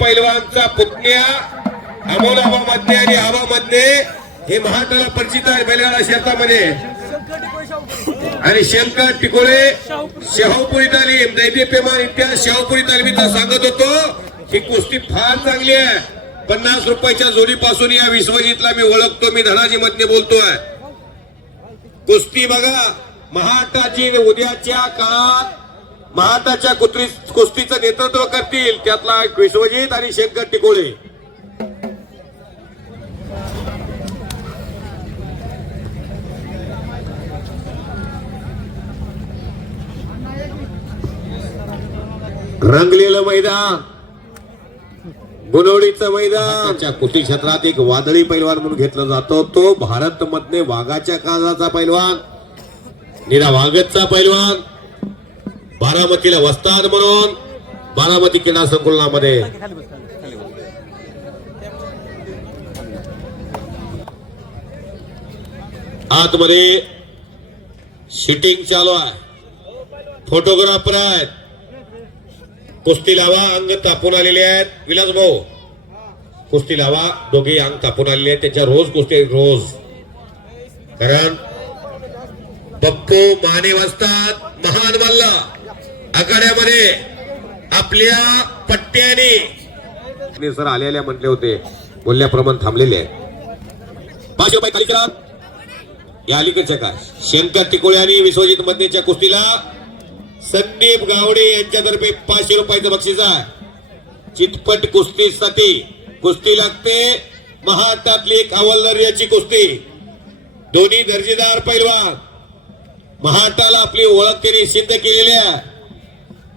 पैलवानचा पुतण्या अमोल आबामधने आणि आबामधने हे महाटाला परिचित आहे बैलगाडा शेतामध्ये आणि शंकर टिकोळे शेहपुरी तालीम दैदे पेमान इतिहास शेहपुरी तालमीचा सांगत होतो. ही कुस्ती फार चांगली आहे. पन्नास रुपयाच्या जोडीपासून या विश्वजितला मी ओळखतो मी धनाजी मधने बोलतोय. कुस्ती बघा महाराष्ट्राची उद्याच्या काळात महाताच्या कुत्री कुस्तीचं नेतृत्व करतील त्यातला एक विश्वजित आणि शंकर टिकोळे. रंगलेलं मैदान. गुणवडीचं मैदान. कुस्ती क्षेत्रात एक वादळी पैलवान म्हणून घेतला जातो. तो भारत मधने वाघाच्या काळाचा पैलवान. निरा वाघचा पैलवान. बारामतीला वस्ताद म्हणून बारामती क्रीडा संकुलनामध्ये आतमध्ये शूटिंग चालू आहे. फोटोग्राफर आहेत. कुस्ती लावा अंग तापून आलेले आहेत. विलास भाऊ कुस्ती लावा दोघे अंग तापून आलेले आहेत. त्याच्या रोज कुस्ती आहेत, रोज. कारण पप्पू माने वाजतात महान मल्ला आखाड्यामध्ये आपल्या पट्ट्याने सर आलेल्या म्हटले होते बोलल्याप्रमाणे थांबलेले आहेत. पाचशे रुपये खाली करा या अलीकडच्या का शंकर टिकोळे आणि विश्वजित मधनेच्या कुस्तीला संदीप गावडे यांच्यातर्फे पाचशे रुपयाचं बक्षीस आहे. चितपट कुस्तीसाठी कुस्ती लागते महाराष्ट्रातली एक हवालदार याची कुस्ती. दोन्ही दर्जेदार पैलवान. महाराष्ट्राला आपली ओळख त्यांनी सिद्ध केलेली आहे.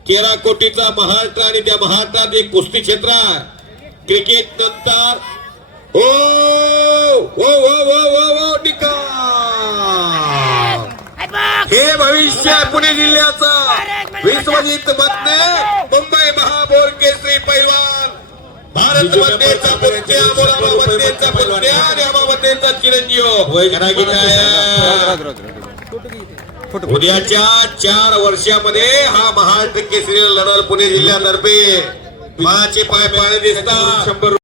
तेरा कोटीचा महाराष्ट्र आणि त्या महाराष्ट्रात एक कुस्ती क्षेत्र आहे. क्रिकेट नंतर हो हो हो हो हो हो निकाल. हे भविष्य आहे पुणे जिल्ह्याचं. विश्वजित मधने मुंबई महापौर केसरी पैलवान. भारत पुत्या अमोलाबा मधनेचा पुत्या आणि मधनेचा चिरंजीव? उद्याच्या चार वर्षामध्ये हा महाराष्ट्र केसरी लढवल पुणे जिल्ह्यातर्फे. पाचे पाय पाणी दिसतात. शंभर